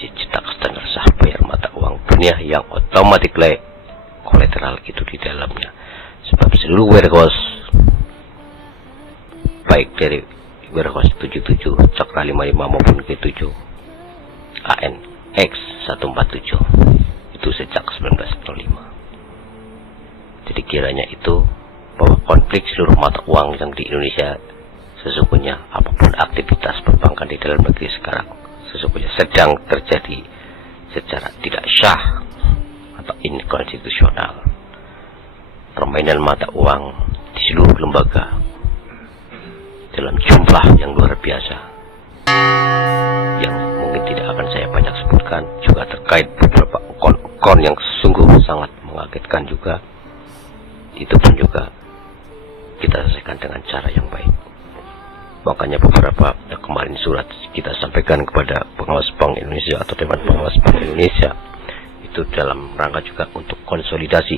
wajib cetak standar sah bayar mata uang dunia yang automatically kolateral itu di dalamnya. Sebab seluruh warehouse baik dari warehouse 77, Cakra 55 maupun G7 ANX 147 itu sejak 1905. Jadi kiranya itu bahwa konflik seluruh mata uang yang di Indonesia sesungguhnya apapun aktivitas perbankan di dalam negeri sekarang sesungguhnya sedang terjadi secara tidak syah atau inkonstitusional. Permainan mata uang di seluruh lembaga dalam jumlah yang luar biasa yang mungkin tidak akan saya banyak sebutkan, juga terkait beberapa akun yang sungguh sangat mengagetkan juga. Itu pun juga kita selesaikan dengan cara yang baik. Makanya beberapa kemarin surat kita sampaikan kepada pengawas Bank Indonesia atau Dewan Pengawas Bank Indonesia itu dalam rangka juga untuk konsolidasi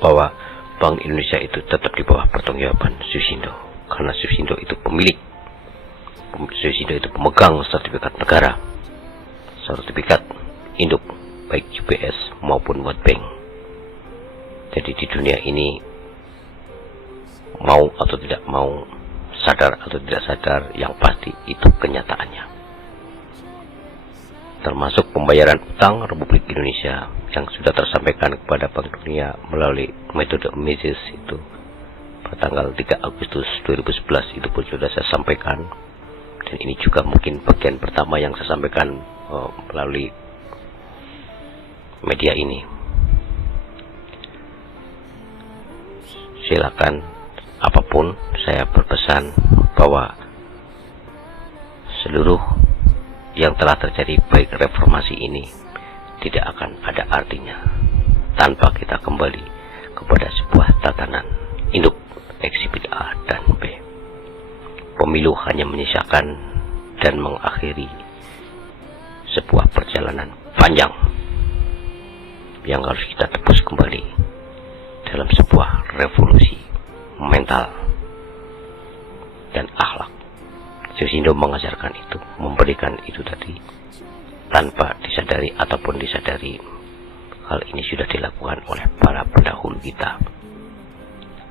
bahwa Bank Indonesia itu tetap di bawah pertanggungjawaban Susindo, karena Susindo itu pemilik, Susindo itu pemegang sertifikat negara, sertifikat induk baik UBS maupun World Bank. Jadi di dunia ini mau atau tidak mau, sadar atau tidak sadar, yang pasti itu kenyataannya. Termasuk pembayaran utang Republik Indonesia yang sudah tersampaikan kepada Bank Dunia melalui metode Mises itu pada tanggal 3 Agustus 2011 itu pun sudah saya sampaikan. Dan ini juga mungkin bagian pertama yang saya sampaikan melalui media ini. Silakan apapun, saya berpesan bahwa seluruh yang telah terjadi baik reformasi ini tidak akan ada artinya tanpa kita kembali kepada sebuah tatanan induk eksibit A dan B. Pemilu hanya menyisakan dan mengakhiri sebuah perjalanan panjang yang harus kita tebus kembali dalam sebuah revolusi mental dan akhlak. Susindo mengajarkan itu, memberikan itu tadi tanpa disadari ataupun disadari. Hal ini sudah dilakukan oleh para pendahulu kita.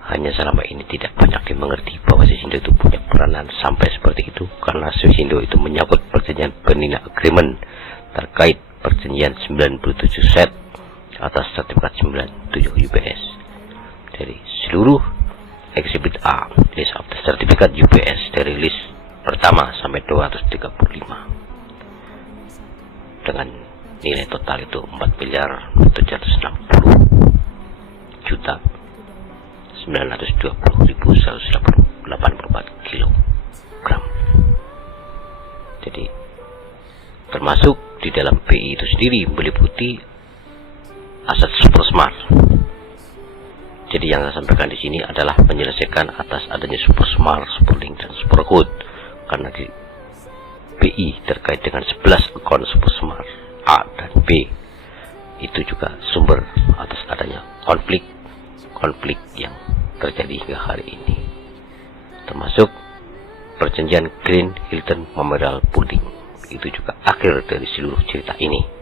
Hanya selama ini tidak banyak dimengerti bahwa Susindo itu punya peranan sampai seperti itu, karena Susindo itu menyangkut perjanjian Benina Agreement terkait perjanjian 97 set atas sertifikat 97 UBS. Dari seluruh Exhibit A, list of the certificate UBS dari list pertama sampai 235 dengan nilai total itu 4.760.920.184 kilogram. Jadi termasuk di dalam BI itu sendiri meliputi aset super smart. Jadi yang saya sampaikan di sini adalah menyelesaikan atas adanya super smart, super link dan super code, karena di BI terkait dengan 11 akun super smart A dan B itu juga sumber atas adanya konflik yang terjadi hingga hari ini, termasuk perjanjian Green Hilton Memorial Building itu juga akhir dari seluruh cerita ini.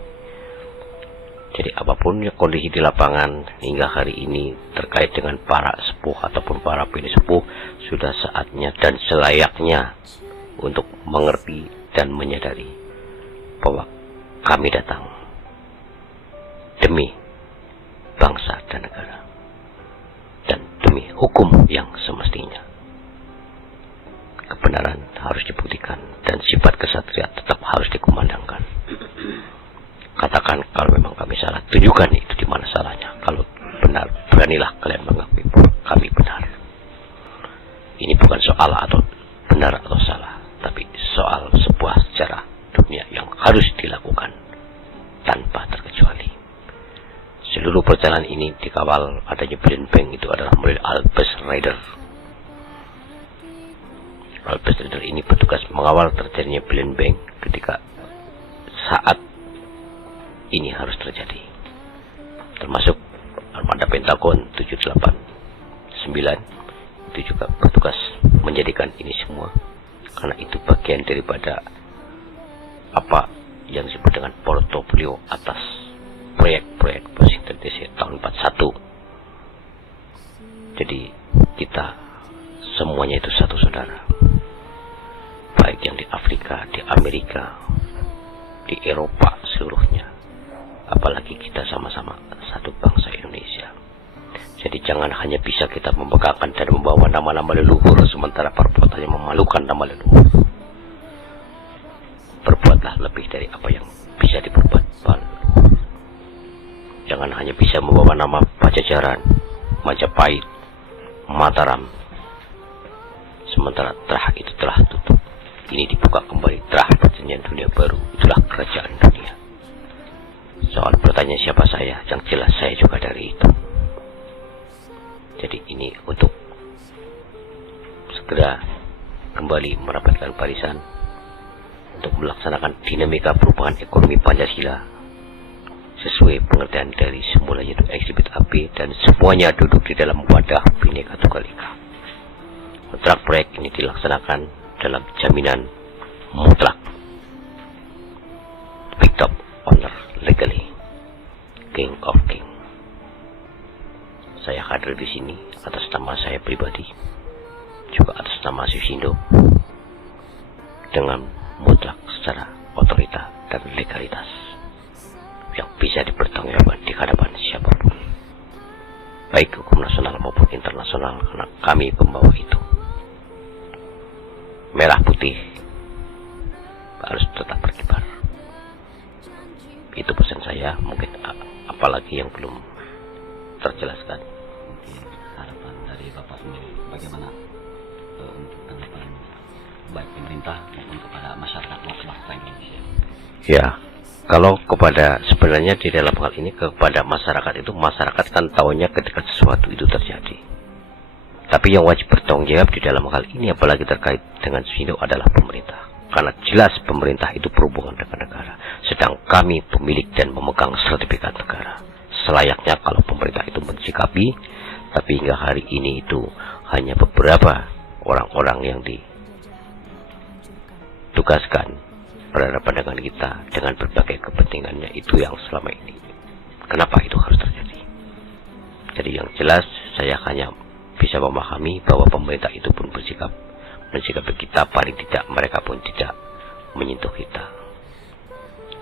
Jadi apapun ya kondisi di lapangan hingga hari ini terkait dengan para sepuh ataupun para bini sepuh, sudah saatnya dan selayaknya untuk mengerti dan menyadari bahwa kami datang demi bangsa dan negara dan demi hukum yang semestinya. Kebenaran harus dibuktikan dan sifat kesatria tetap harus dikumandangkan. Katakan kalau memang kami salah, tunjukkan itu di mana salahnya. Kalau benar, beranilah kalian mengakui bahwa kami benar. Ini bukan soal atau benar atau salah, tapi soal sebuah sejarah dunia yang harus dilakukan tanpa terkecuali. Seluruh perjalanan ini dikawal adanya Blind Bank itu adalah melalui Alpes Rider. Alpes Rider ini bertugas mengawal terjadinya Blind Bank ketika saat ini harus terjadi, termasuk armada Pentagon 789 itu juga bertugas menjadikan ini semua, karena itu bagian daripada apa yang disebut dengan dengan portofolio atas proyek-proyek Washington DC tahun 41. Jadi kita semuanya itu satu saudara, baik yang di Afrika, di Amerika, di Eropa seluruhnya, apalagi kita sama-sama satu bangsa Indonesia. Jadi jangan hanya bisa kita membanggakan dan membawa nama-nama leluhur sementara perbuatannya memalukan nama leluhur. Berbuatlah lebih dari apa yang bisa diperbuat para leluhur. Jangan hanya bisa membawa nama Pajajaran, Majapahit, Mataram, sementara terah itu telah tutup. Ini dibuka kembali terah perjanjian dunia baru, itulah kerajaan dunia. Soal pertanyaan siapa saya, yang jelas saya juga dari itu. Jadi ini untuk segera kembali merapatkan barisan untuk melaksanakan dinamika perubahan ekonomi Pancasila sesuai pengertian dari semula yaitu eksibit AB, dan semuanya duduk di dalam wadah Bhinneka Tunggal Ika. Kontrak proyek ini dilaksanakan dalam jaminan mutlak, picked up honor legally, King of King. Saya hadir di sini atas nama saya pribadi, juga atas nama Susindo, dengan mutlak secara otorita dan legalitas yang bisa dipertanggungjawabkan di hadapan siapapun, baik hukum nasional maupun internasional, karena kami pembawa itu. Merah putih harus tetap berkibar. Itu pesan saya, mungkin apalagi yang belum terjelaskan. Harapan dari Bapak sendiri bagaimana untuk tanggapan baik pemerintah maupun kepada masyarakat bangsa Indonesia? Ya, kalau kepada sebenarnya di dalam hal ini kepada masyarakat itu, masyarakat kan tahunya ketika sesuatu itu terjadi. Tapi yang wajib bertanggung jawab di dalam hal ini, apalagi terkait dengan Susindo, adalah pemerintah. Karena jelas pemerintah itu berhubungan dengan negara, sedang kami pemilik dan memegang sertifikat negara. Selayaknya kalau pemerintah itu mensikapi, tapi hingga hari ini itu hanya beberapa orang-orang yang ditugaskan berhadapan dengan kita dengan berbagai kepentingannya, itu yang selama ini. Kenapa itu harus terjadi? Jadi yang jelas saya hanya bisa memahami bahwa pemerintah itu pun mensikapi kita, paling tidak mereka pun tidak menyentuh kita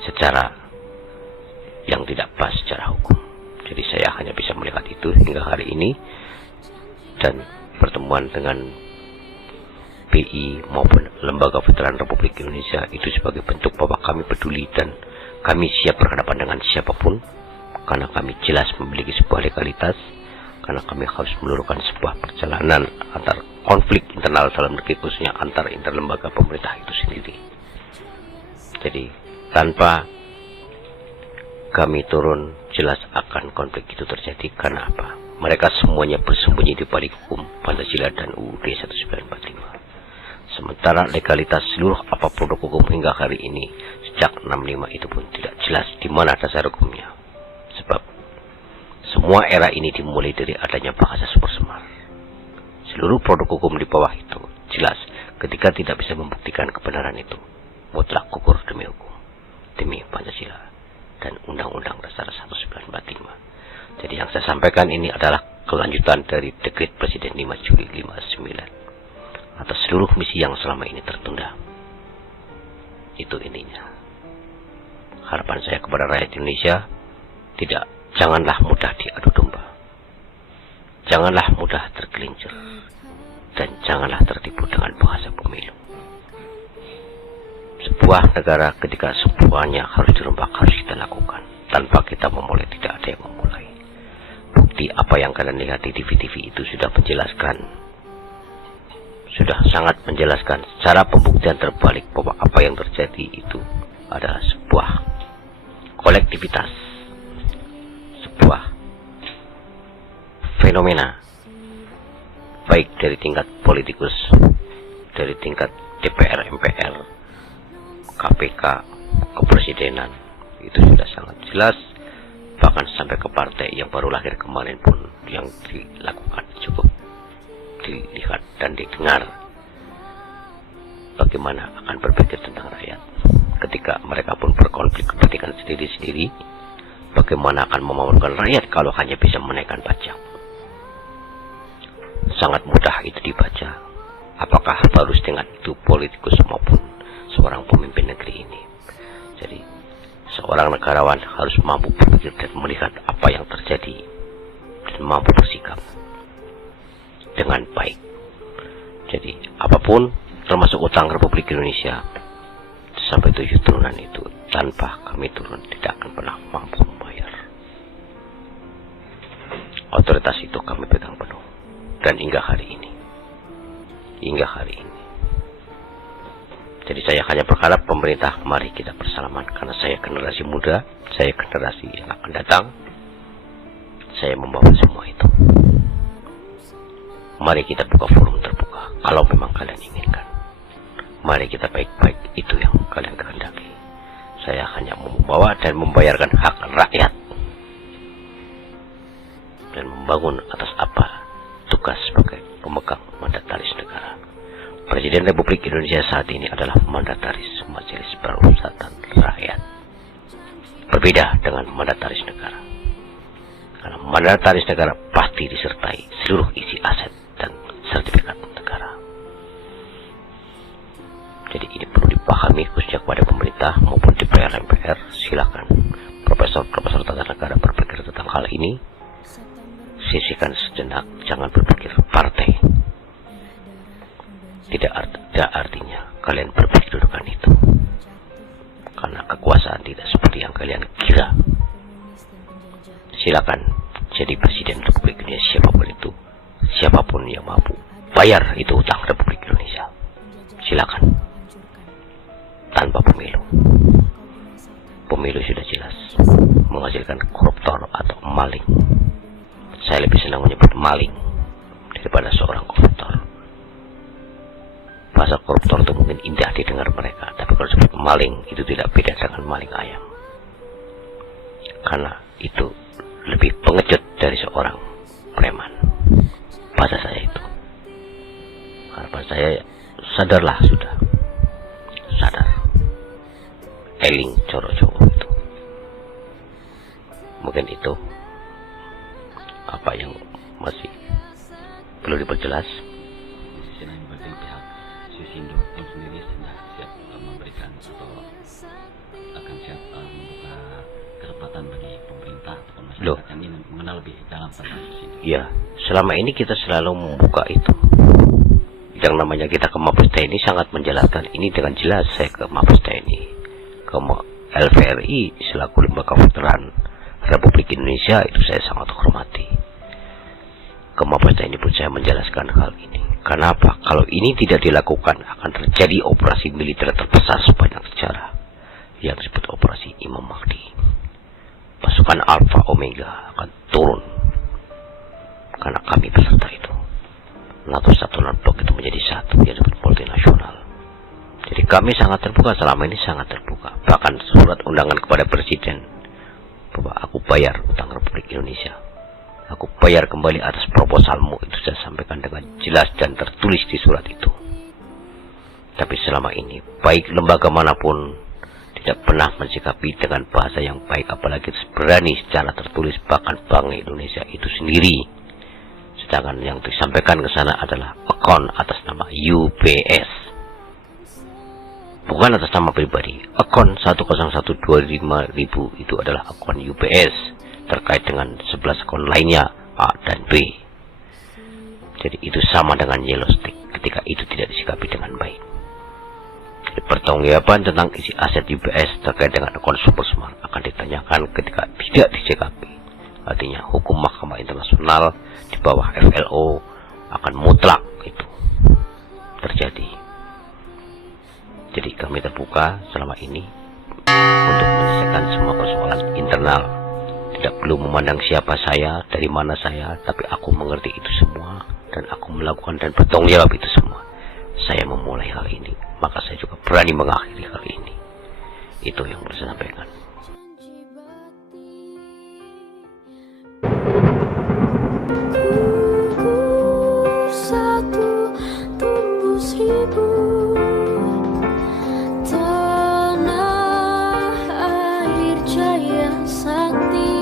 secara yang tidak pas secara hukum. Jadi saya hanya bisa melihat itu hingga hari ini, dan pertemuan dengan BI maupun Lembaga Veteran Republik Indonesia itu sebagai bentuk bahwa kami peduli dan kami siap berhadapan dengan siapapun, karena kami jelas memiliki sebuah legalitas, karena kami harus meluruhkan sebuah perjalanan antar konflik internal dalam negeri, khususnya antar interlembaga pemerintah itu sendiri. Jadi tanpa kami turun, jelas akan konflik itu terjadi. Karena apa? Mereka semuanya bersembunyi di balik hukum Pancasila dan UUD 1945. Sementara legalitas seluruh apa produk hukum hingga hari ini sejak 65 itu pun tidak jelas di mana dasar hukumnya. Sebab semua era ini dimulai dari adanya bahasa super semar. Seluruh produk hukum di bawah itu jelas ketika tidak bisa membuktikan kebenaran itu, mutlak gugur demi hukum, demi Pancasila dan Undang-Undang Dasar 1945. Jadi yang saya sampaikan ini adalah kelanjutan dari dekret Presiden 5 Juli 59 atas seluruh misi yang selama ini tertunda. Itu intinya. Harapan saya kepada rakyat Indonesia, janganlah mudah diadu domba, janganlah mudah tergelincir, dan janganlah tertipu dengan bahasa pemilu. Sebuah negara ketika semuanya harus dirombak harus kita lakukan. Tanpa kita memulai tidak ada yang memulai. Bukti apa yang kalian lihat di TV-TV itu sudah menjelaskan, sudah sangat menjelaskan secara pembuktian terbalik bahwa apa yang terjadi itu adalah sebuah kolektivitas, sebuah fenomena, baik dari tingkat politikus, dari tingkat DPR, MPR, KPK, kepresidenan, itu sudah sangat jelas. Bahkan sampai ke partai yang baru lahir kemarin pun yang dilakukan cukup dilihat dan didengar bagaimana akan berpikir tentang rakyat ketika mereka pun berkonflik kepentingan sendiri-sendiri, bagaimana akan memamurkan rakyat kalau hanya bisa menaikkan pajak? Sangat mudah itu dibaca. Apakah harus dengan itu politikus maupun seorang pemimpin negeri ini? Jadi seorang negarawan harus mampu berpikir dan melihat apa yang terjadi dan mampu bersikap dengan baik. Jadi apapun, termasuk utang Republik Indonesia sampai 7 turunan itu, tanpa kami turun tidak akan pernah mampu membayar. Otoritas itu kami pegang penuh, dan hingga hari ini. Jadi saya hanya berharap pemerintah, mari kita bersalaman, karena saya generasi muda, saya generasi yang akan datang, saya membawa semua itu. Mari kita buka forum terbuka, kalau memang kalian inginkan. Mari kita baik-baik, itu yang kalian kehendaki. Saya hanya membawa dan membayarkan hak rakyat, dan membangun atas apa tugas sebagai pemegang mandataris negara. Presiden Republik Indonesia saat ini adalah mandataris Majelis Permusyawaratan Rakyat. Berbeda dengan mandataris negara. Karena mandataris negara pasti disertai seluruh isi aset dan sertifikat negara. Jadi ini perlu dipahami khususnya kepada pemerintah maupun DPR MPR. Silakan profesor-profesor tata negara berpikir tentang hal ini. Sisihkan sejenak, jangan berpikir partai. Tidak ada artinya kalian berpikir dengan itu, karena kekuasaan tidak seperti yang kalian kira. Silakan jadi presiden Republik Indonesia siapapun itu, siapapun yang mampu bayar itu utang Republik Indonesia. Silakan, tanpa pemilu. Pemilu sudah jelas menghasilkan koruptor atau maling. Saya lebih senang menyebut maling daripada seorang koruptor. Bahasa koruptor itu mungkin indah didengar mereka, tapi kalau disebut maling itu tidak beda dengan maling ayam, karena itu lebih pengecut dari seorang preman. Bahasa saya itu. Harapan saya, sadarlah sudah, sadar. Eling coro-coro itu. Mungkin itu apa yang masih perlu diperjelas. Di sisi lain bagi pihak Susindo pun sendiri sudah siap memberikan atau akan siap membuka kesempatan bagi pemerintah atau masyarakat yang ingin mengenal lebih dalam tentang Susindo. Ya, selama ini kita selalu membuka itu. Yang namanya kita ke Mabes TNI sangat menjelaskan ini dengan jelas. Saya ke Mabes TNI, ke LVRI selaku lembaga veteran Republik Indonesia, itu saya sangat hormati. Ke Mabes TNI pun saya menjelaskan hal ini. Kenapa? Kalau ini tidak dilakukan akan terjadi operasi militer terbesar sepanjang sejarah yang disebut operasi Imam Mahdi. Pasukan Alpha Omega akan turun karena kami peserta itu. NATO Satuan Blok itu menjadi satu yang disebut multinasional. Jadi kami sangat terbuka, selama ini sangat terbuka. Bahkan surat undangan kepada Presiden bahwa aku bayar utang Republik Indonesia, aku bayar kembali atas proposalmu, itu saya sampaikan dengan jelas dan tertulis di surat itu. Tapi selama ini baik lembaga manapun tidak pernah mensikapi dengan bahasa yang baik, apalagi berani secara tertulis, bahkan Bank Indonesia itu sendiri. Sedangkan yang disampaikan ke sana adalah akun atas nama UBS, bukan atas nama pribadi. Akun 10125.000 itu adalah akun UBS terkait dengan 11 akun lainnya A dan B. Jadi itu sama dengan yellow stick ketika itu tidak disikapi dengan baik. Jadi pertanggungjawaban tentang isi aset UBS terkait dengan akun Supersmart akan ditanyakan ketika tidak disikapi. Artinya hukum Mahkamah Internasional di bawah FLO akan mutlak itu terjadi. Jadi kami terbuka selama ini untuk menyelesaikan semua persoalan internal. Tidak perlu memandang siapa saya, dari mana saya, tapi aku mengerti itu semua dan aku melakukan dan bertanggung jawab itu semua. Saya memulai hal ini, maka saya juga berani mengakhiri hal ini. Itu yang harus saya sampaikan.